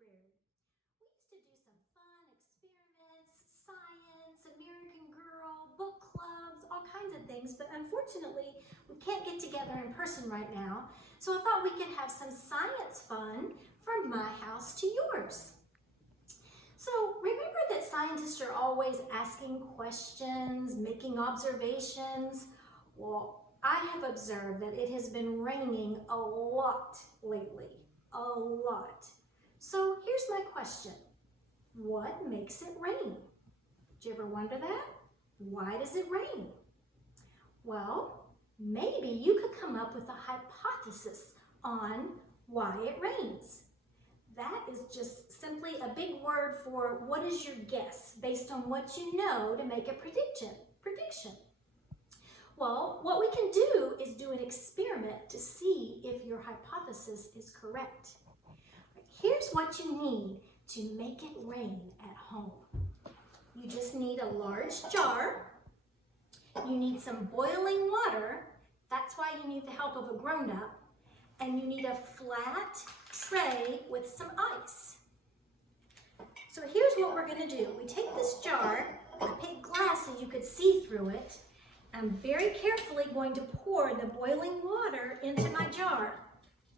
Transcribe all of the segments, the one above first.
library, we used to do some fun experiments, science, American Girl, book clubs, all kinds of things, but unfortunately, we can't get together in person right now, so I thought we could have some science fun from my house to yours. So remember that scientists are always asking questions, making observations. Well, I have observed that it has been raining a lot lately, a lot. So here's my question. What makes it rain? Did you ever wonder that? Why does it rain? Well, maybe you could come up with a hypothesis on why it rains. That is just simply a big word for what is your guess based on what you know to make a prediction. Well, what we can do is do an experiment to see if your hypothesis is correct. Here's what you need to make it rain at home. You just need a large jar. You need some boiling water. That's why you need the help of a grown-up. And you need a flat tray with some ice. So here's what we're going to do. We take this jar, I picked glass so you could see through it. I'm very carefully going to pour the boiling water into my jar.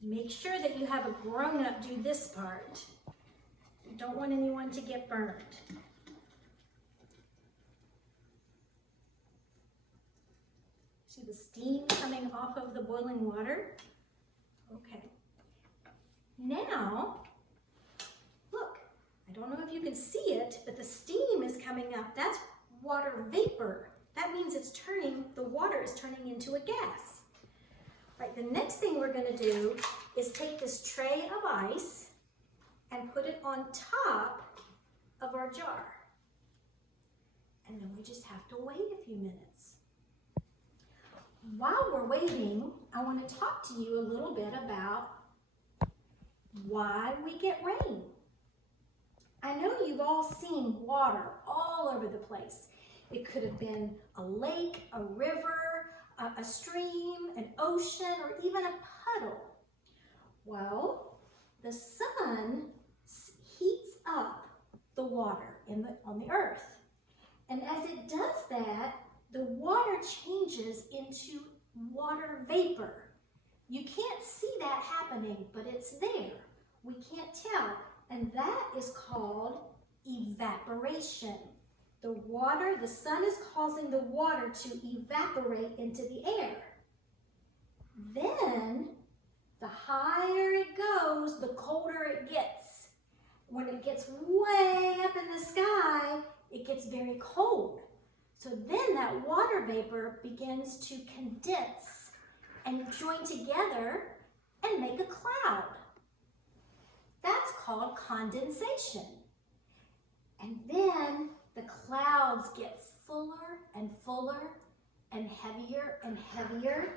Make sure that you have a grown-up do this part. You don't want anyone to get burned. See the steam coming off of the boiling water? Okay. Now, look, I don't know if you can see it, but the steam is coming up. That's water vapor. That means the water is turning into a gas. Right, the next thing we're going to do is take this tray of ice and put it on top of our jar. And then we just have to wait a few minutes. While we're waiting, I want to talk to you a little bit about why we get rain. I know you've all seen water all over the place. It could have been a lake, a river, a stream, an ocean, or even a puddle. Well, the sun heats up the water on the earth. And as it does that, the water changes into water vapor. You can't see that happening, but it's there. We can't tell. And that is called evaporation. The sun is causing the water to evaporate into the air. Then, the higher it goes, the colder it gets. When it gets way up in the sky, it gets very cold. So then that water vapor begins to condense and join together and make a cloud. That's called condensation. And then the clouds get fuller and fuller and heavier and heavier.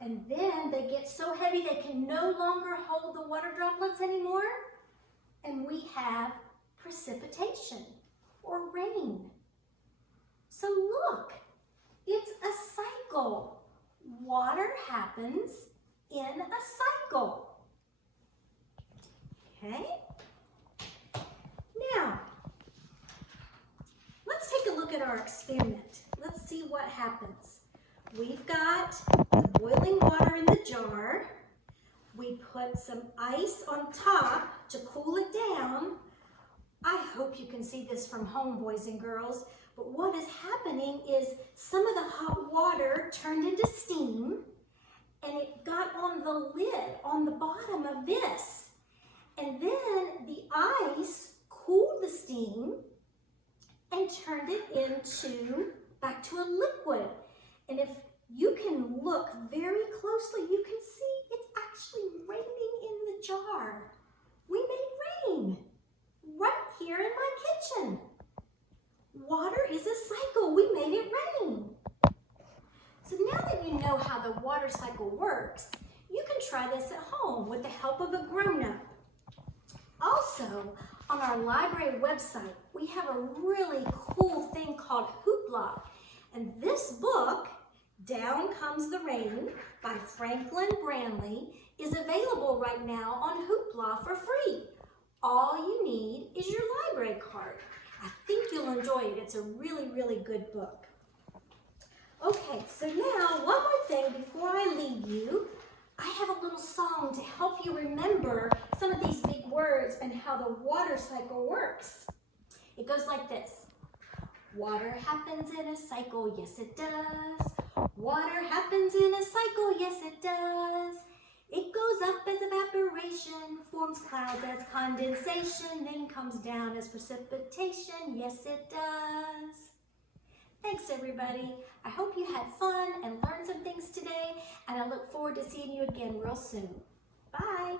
And then they get so heavy they can no longer hold the water droplets anymore. And we have precipitation or rain. So look, it's a cycle. Water happens in a cycle. Okay? Now, let's take a look at our experiment. Let's see what happens. We've got the boiling water in the jar. We put some ice on top to cool it down. I hope you can see this from home, boys and girls. But what is happening is some of the hot water turned into steam and it got on the lid, on the bottom of this. And then the ice cooled the steam and turned it back to a liquid. And if you can look very closely, you can see it's actually raining in the jar. We made rain right here in my kitchen. Water is a cycle. We made it rain. So now that you know how the water cycle works, you can try this at home with the help of a grown-up. Also, on our library website, we have a really cool thing called HOOPLA. And this book, Down Comes the Rain by Franklin Branley, is available right now on HOOPLA for free. All you need is your library card. I think you'll enjoy it. It's a really, really good book. Okay, so now one more thing before I leave you. I have a little song to help you remember some of these big words and how the water cycle works. It goes like this. Water happens in a cycle, yes it does. Water happens in a cycle, yes it does. It goes up as evaporation, forms clouds as condensation, then comes down as precipitation, yes it does. Thanks everybody. I hope you had fun and learned some things today, and I look forward to seeing you again real soon. Bye.